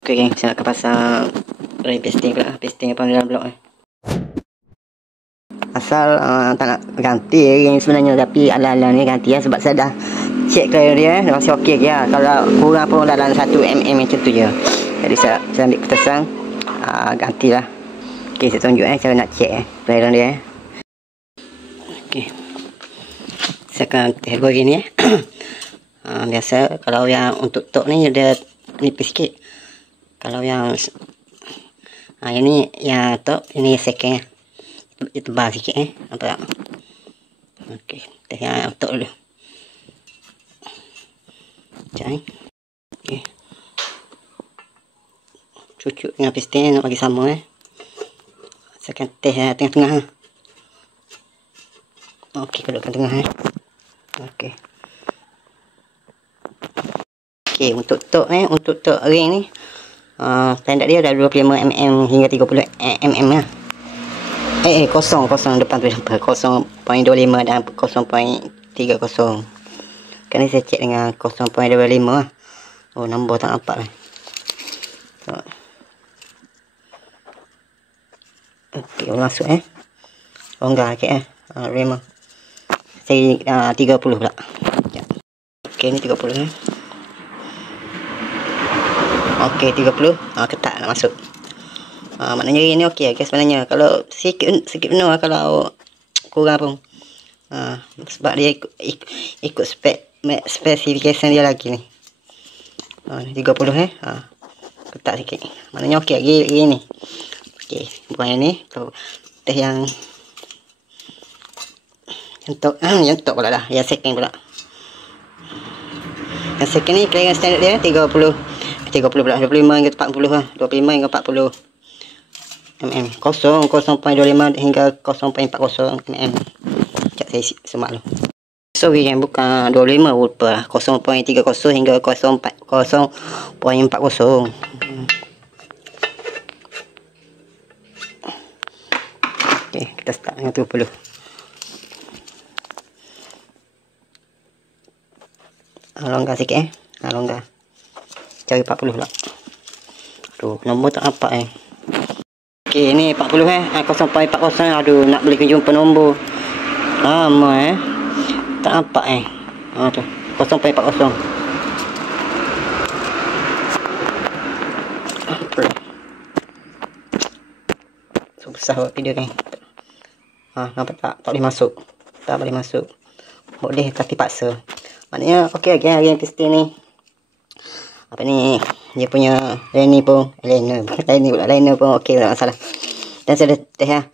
Okay geng, saya nak pasang ray pasting pula. Pasting apa dalam blok ni. Asal tak nak ganti geng sebenarnya, tapi ala-ala ni ganti ya, sebab saya dah check clear dia dah masih okey ya. Kalau kurang pun dalam 1 mm macam tu je. Jadi saya ambil keputusan gantilah. Okey, saya tunjuk cara nak check clearance dia. Okey. Saya akan test begini biasa kalau yang untuk tok ni dia nipis sikit. Kalau yang ini ya top, ini second dia tebal sikit nampak tak? Okey, test yang top dulu. Macam ni. Okey. Cucuk dengan piston nak bagi sama Saya akan test tengah-tengah Okey, kedutkan tengah Okey. Okey, untuk tok ring ni standard dia dah 25 mm hingga 30 mm lah. Kosong depan tu 0.25 dan 0.30. Kan ni saya cek dengan 0.25 lah. Oh, nombor tak nampak lah. Okey, masuk longgar sikit rim. Saya 30 pula. Okey, ni 30 Okey, 30. Ketat nak masuk. Maknanya ini okey guys sebenarnya. Kalau sikit penuh kalau kurang pun. Sebab dia ikut specification dia lagi ni. 30 ketat sikit. Maknanya okey lagi ni. Okey, bukan yang ni. Teh yang tok pula dah. Yang second pula. Yang second ni clearance standard dia 30 pula, 25 hingga 40 lah. 25 hingga 40 mm. 0.25 hingga 0.40 mm. Sekejap saya semak dulu. Sorry yang bukan 25 lupa lah. 0.30 hingga 0.40. Okey, kita start dengan 30. Longgar sikit longgar. Cari 40 pula. Aduh, nombor tak nampak Okey, ni 40 0.40. Aduh, nak beli jumpa nombor. Lama tak nampak tu 0.40. Susah buat video ni. Nampak tak? Tak boleh masuk. Tak boleh masuk. Boleh tapi paksa. Maknanya okey lagi yang piston ni. Apa ni, dia punya liner pun okey, tak masalah. Dan saya dah test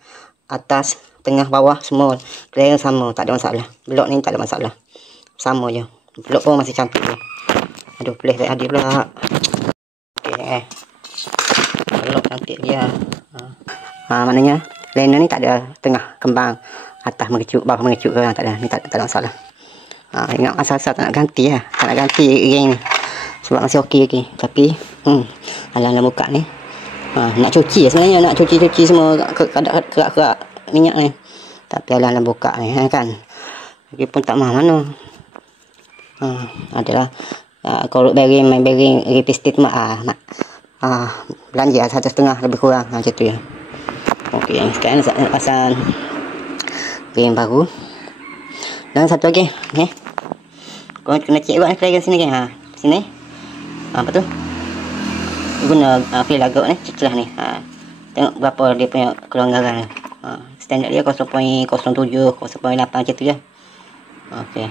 atas, tengah, bawah semua clearance sama, tak ada masalah. Blok ni tak ada masalah, sama je. Blok pun masih cantik je. Aduh, boleh tak hadir pula. Okey blok cantik dia. Maknanya liner ni tak ada tengah kembang, atas mengecut, bawah mengecut ke, tak ada. Ni tak ada masalah. Ingat asal-asal tak nak ganti tak nak ganti ring ni. Sebab masih okey lagi. Tapi alang-alang buka ni nak cuci sebenarnya, nak cuci semua kerak-kerak minyak ni. Tapi alang-alang buka ni kan, lagi pun tak mahu mana. Adalah korek bearing, main bearing repistit belanja 1,5 lebih kurang macam tu ya. Okey, sekarang saya nak pasang bearing baru. Dan satu lagi kau kena cek buat clearance sini kan. Sini apa tu, guna feel lagak ni, celah ni. Tengok berapa dia punya kelonggaran. Standard dia 0.07, 0.8 macam tu je. Okey.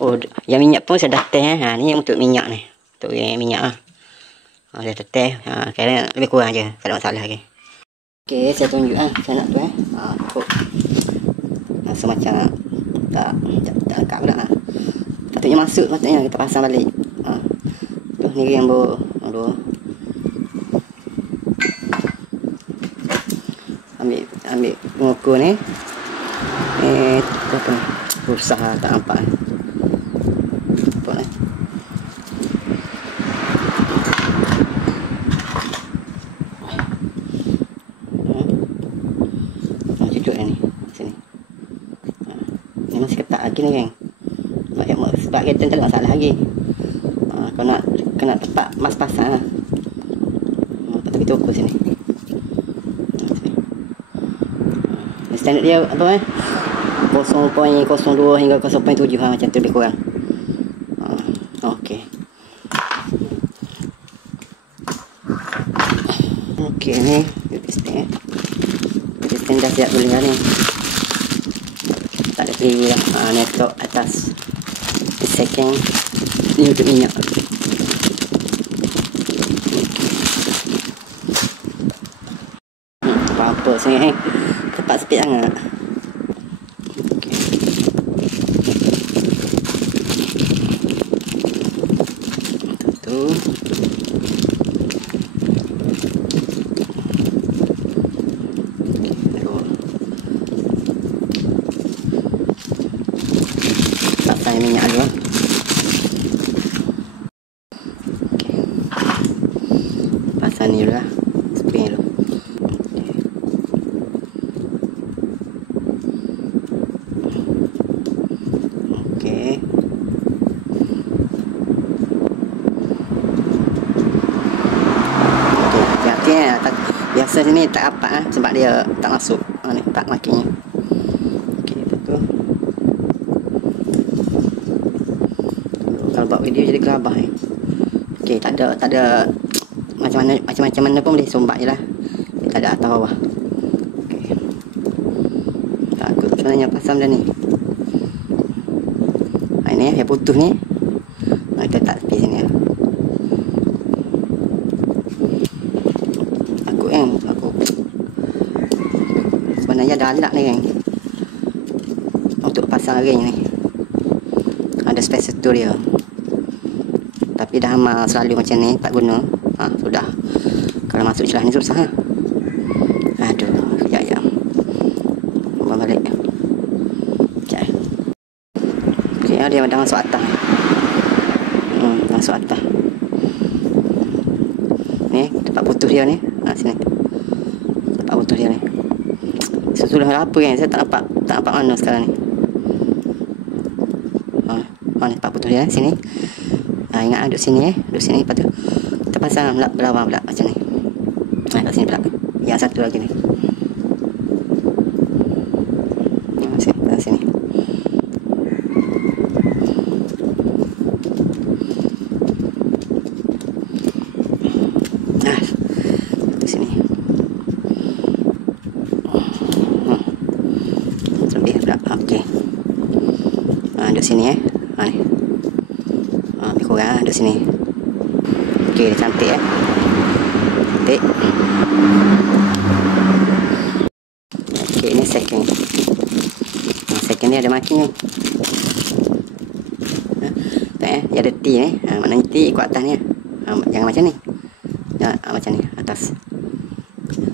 Oh, yang minyak pun saya dah test ni untuk minyak ni. Untuk yang minyak saya dah test. Sekarang lebih kurang je, tak ada masalah lagi. Okey, saya tunjuk saya nak tu ikut semacam tak lekat pula. Patutnya masuk, patutnya kita pasang balik. Tu ni yang ambil mengukur ni. Apa susah tak nampak apa ni. Cucuk ni sini. Ni masih ketat lagi ni geng. Sebab kita tak ada masalah lagi. Kau nak kena tepat pas-pasan lah. Lepas tu kita ukur sini. Standard dia apa 0.02 hingga 0.7 ha, macam tu lebih kurang. Okey. Okey ni piston. Piston dah siap boleh ni. Tak ada keliru lah. Ni top atas. Second ni untuk minyak. Apa sini tepat speed sangat. Pasang minyak dulu. Pasang ni dulu lah. Spring dulu. Okey. Hati-hati biasa sini tak rapat sebab dia tak masuk. Ni tak makinnya. Okey, betul. Kalau buat video jadi kelabah ni. Okey, tak ada macam mana pun boleh sumbat je lah. Tak ada atas bawah. Okey. Takut sebenarnya pasang dah ni. Ini yang putus ni. Kita tak tepi sini. Aku sebenarnya dah alak ni kan. Untuk pasang ring ni. Ada space tu dia. Tapi dah amal selalu macam ni tak guna. Sudah. Kalau masuk celah ni susah ha. Aduh, kejap. Buang balik. Kejap. Okey, dia dah masuk atas. Masuk atas. Ni tempat putus dia ni. Sini. Tempat putus dia ni. Sudah apa kan? Saya tak nampak mana sekarang ni. Ni tempat putus dia sini. Ingat duduk sini duduk sini. Lepas tu kita pasang belawang pula macam ni. Kat sini pula. Yang satu lagi ni. Sini. Di sini. Lebih pula. Okey. Duduk sini ni. Lebih kurang duduk sini. Okey, dia cantik cantik. Okey, ni second. Second ni ada marking ni. Dia ada T ni. Maknanya T ikut atas ni. Jangan macam ni. Macam ni atas.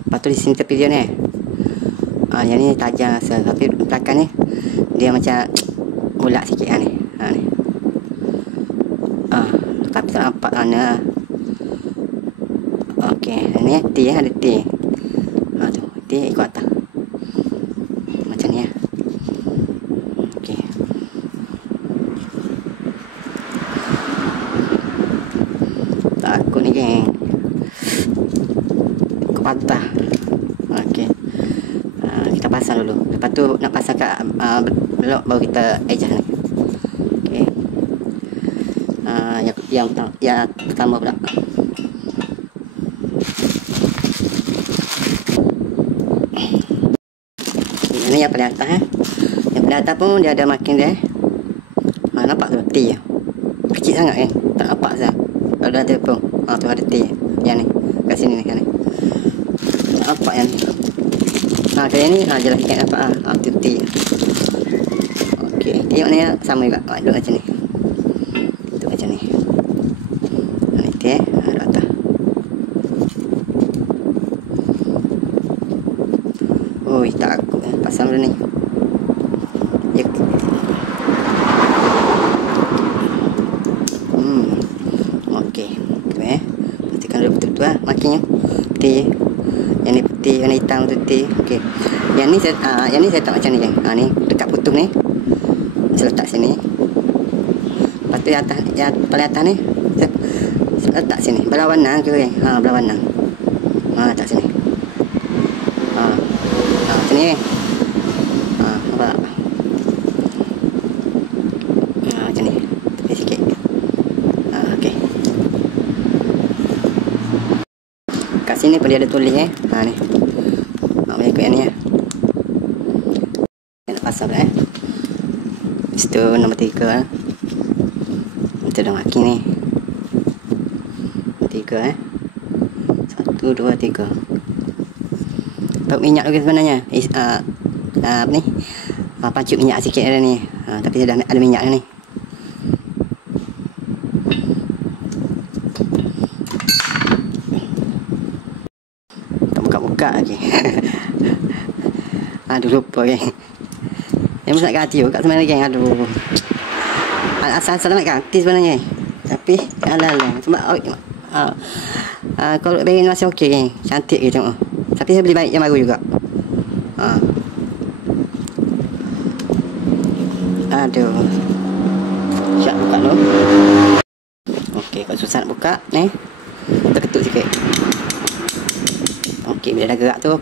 Lepas tu di sini tepi dia ni. Yang ni tajam rasa. Tapi belakang ni dia macam bulat sikit ni. Ni. Tapi tak nampak mana. Okey, ni T ada T. Tu T ikut atas. Macam ni Okey. Takut ni geng. Ikut atas. Okey. Kita pasang dulu. Lepas tu nak pasang kat blok baru kita adjust ni. Okey. Yang pertama pula. Ini yang paling atas Yang paling atas pun dia ada marking dia. Nampak tu T. Kecil sangat kan. Tak nampak sah. Kalau ada pun. Tu ada T. Yang ni. Kat sini ni kan ni. Tak nampak yang ni. Kali ni jelas sikit nampak tu T. Okey. T maknanya sama juga. Duduk macam ni. Duduk macam ni. Ni T ada atas. Takut pasang dulu ni. Okey. Pastikan dulu betul-betul markingnya. T. Yang ni putih, yang ni hitam tu T. Okey. Yang ni saya tak macam ni kan. Ni dekat putus ni. Saya letak sini. Lepas tu yang paling atas ni saya letak sini. Berlawanan ke? Berlawanan. Letak sini. Sini. Nampak. Macam ni. Tepi sikit. Okey. Kat sini pun dia ada tulis ni. Boleh ikut yang ni nak pasang dah Situ nombor 3 Kita dah maki ni 3 1, 2, 3. Tahu minyak lagi sebenarnya. Apa ni? Pancut minyak sikit ada ni. Tapi dia dah ada minyak ni. Tak buka-buka lagi. Aduh, lupa kan. Yang mesti nak ganti juga sebenarnya kan. Aduh. Asal-asal nak ganti sebenarnya. Tapi ala-ala. Sebab kalau bearing masih okey kan. Cantik ke tengok. Tapi saya beli baik yang baru juga. Aduh. Siap buka dulu. Okey, kalau susah nak buka ni. Kita ketuk sikit. Okey, bila dah gerak tu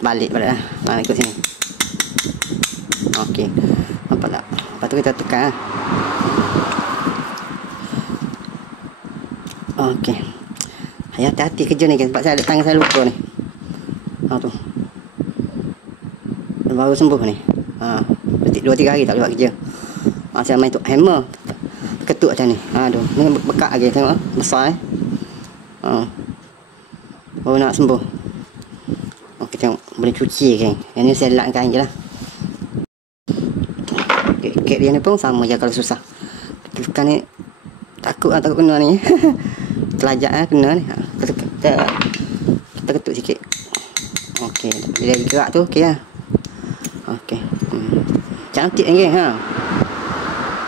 balik balik lah. Ikut sini. Okey. Nampak tak? Lepas tu kita tekan. Okey. Hati-hati kerja ni kan. Sebab saya ada tangan saya lupa ni. Tu. Baru sembuh ni. 2-3 hari tak buat kerja. Saya main tu hammer. Ketuk macam ni. Aduh. Ni bekat lagi. Tengok. Besar baru nak sembuh. Okey, tengok. Boleh cuci kan. Yang ni saya lakkan je lah. Kek dia ni pun sama je kalau susah. Tekan ni. Takut kena ni. Telajak kena ni. Kita ketuk sikit. Okey, bila dia gerak tu okey lah. Okey. Cantik ni kan.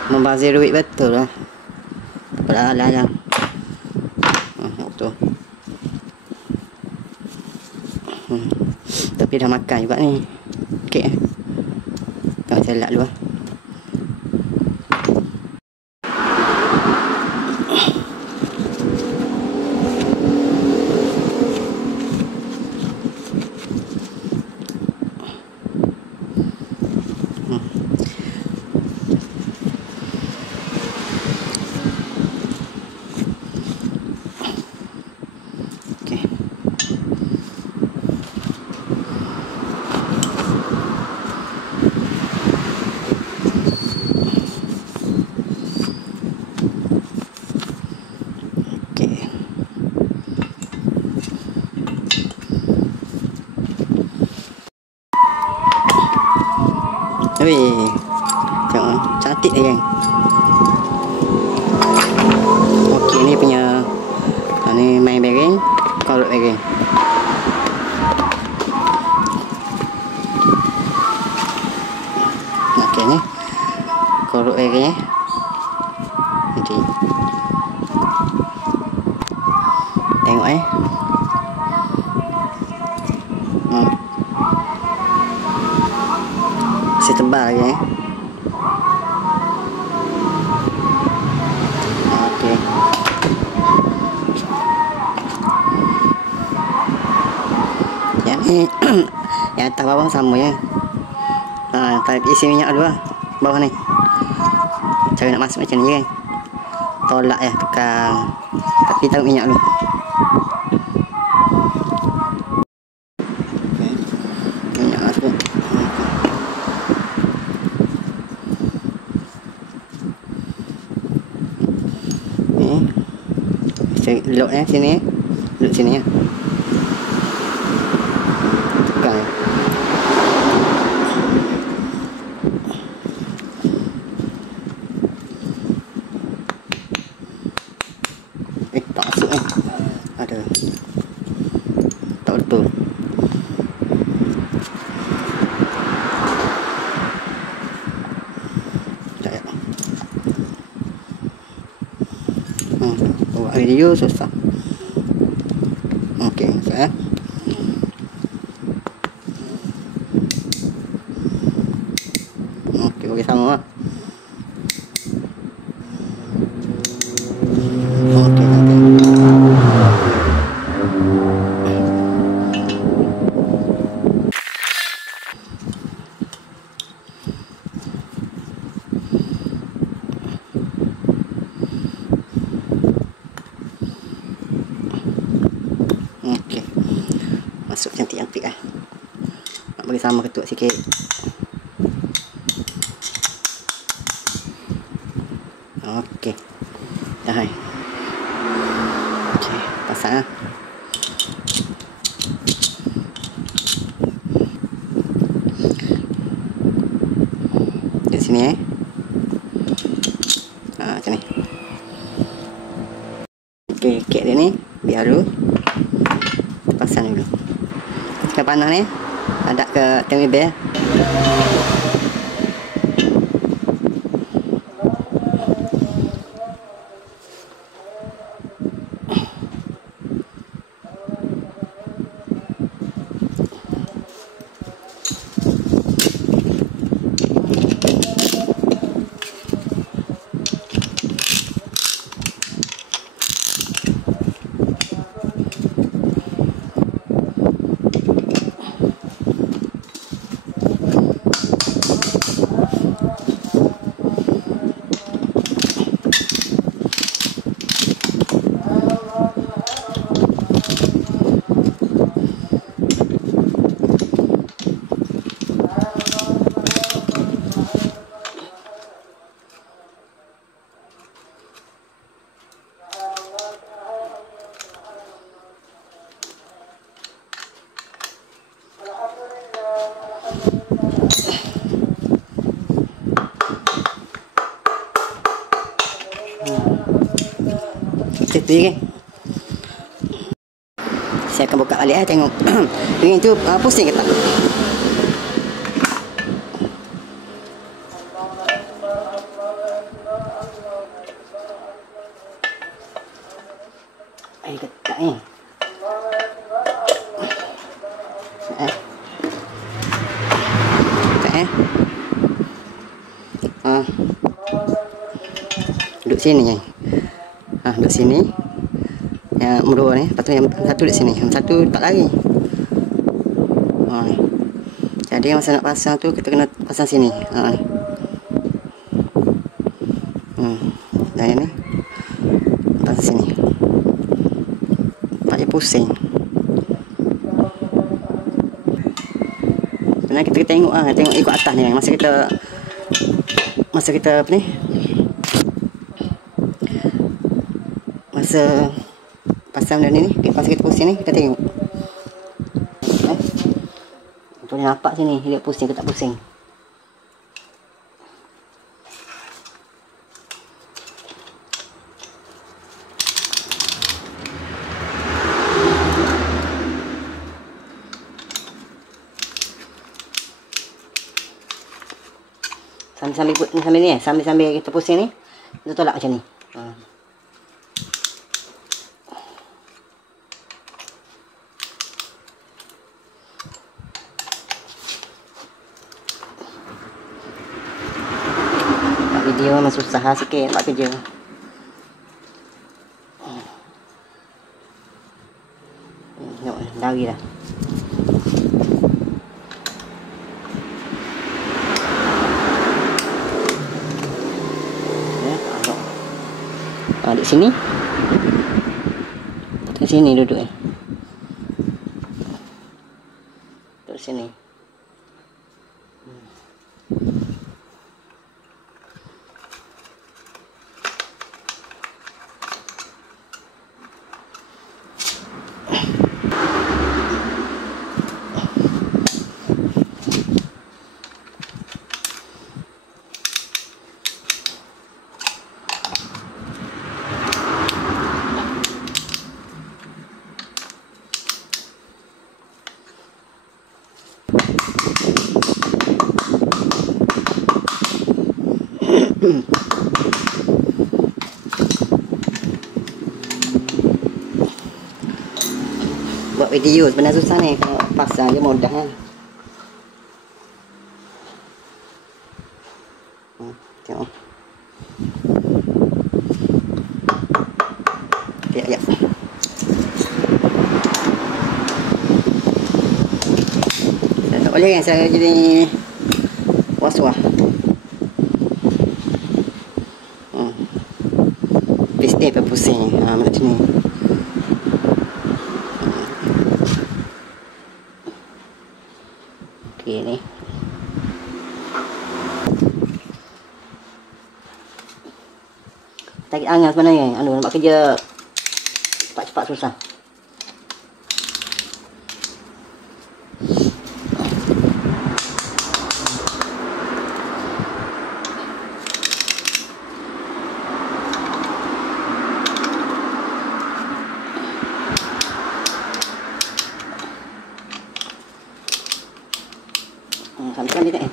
Membazir duit betul lah. Apalah lah. Tu. Tapi dah makan juga ni. Okey. Kalau saya lak dulu lah. Wih, tengok cantik ni kan. Okey, ni punya ni main bearing, korot bearing. Okey ni korot bearing nanti tengok masih tebal lagi Okey. Yang ni yang atas bawah sama ya. Tarik isi minyak dulu lah bawah ni. Cara nak masuk macam ni kan. Tolak ya, tekan. Tapi taruh minyak dulu. Minyak masuk. Lock sini. Duduk sini ya. Tekan. Tak masuk ada. Tak betul. Sekejap. Buat video susah. Okey, sekejap. Okey, bagi sama lah. Okey, nanti. masuk cantik-cantik lah. Nak bagi sama ketuk sikit. Okey. Dah hai. Okey, pasang lah. Di sini macam ni. Okey, kek dia ni biar dulu. Pasang dulu. Sekarang panas ni. Ada ke thermobel. Itu kan. Saya akan buka balik tengok. Ring tu pusing ke tak? Ketak ni. Duduk sini. Duduk sini. Yang dua ni, lepas tu yang satu di sini, yang satu tak lari. Ni. Jadi masa nak pasang tu kita kena pasang sini. Ni. Dan yang ni pasang sini. Tak pusing. Sebenarnya kita tengok tengok ikut atas ni. Masa kita apa ni? Masa pasang dan ni, masa kita pusing ni, kita tengok. Boleh nampak sini, dia pusing ke tak pusing. Sambil kita pusing ni, kita tolak macam ni. Video memang susah sikit buat kerja. Tengok lari dah. Di sini. Di sini duduk Duduk sini. Buat video sebenarnya susah ni. Kalau pasang je mudah kan. Tengok. Ya. Saya tak boleh kan, saya jadi was-was. Piston pun pusing. Macam ni. sangat sebenarnya. Nak buat kerja cepat-cepat susah.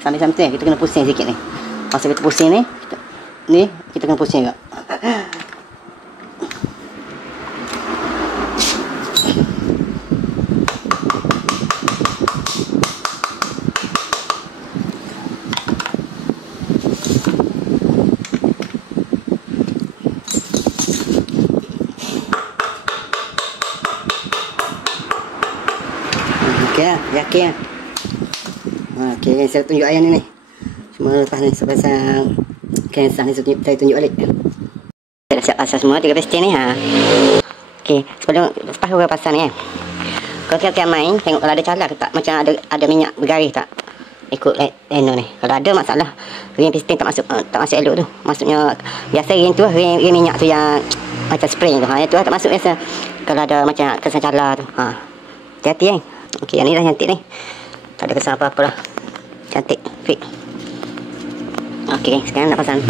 Sambil-sambil kita kena pusing sikit ni. Masa kita pusing ni, kita kena pusing juga. Okey, yakin. Okey, saya tunjuk ayam ni. Cuma lepas ni sebasang cancel ni saya tunjuk balik. Dah siap pasang semua 3 piston ni ha. Okey, lepas orang pasang ni Kau tiap-tiap main tengok kalau ada calar ke tak, macam ada minyak bergaris tak. Ikut ni. Kalau ada masalah ring piston tak masuk elok tu. Maksudnya biasa ring tu ring minyak tu yang macam spring tu. Yang tu tak masuk biasa. Kalau ada macam kesan calar tu. Hati-hati Okey, yang ni dah cantik ni. Tak ada kesan apa-apa lah. Cantik, fit. Okey, sekarang nak pasang.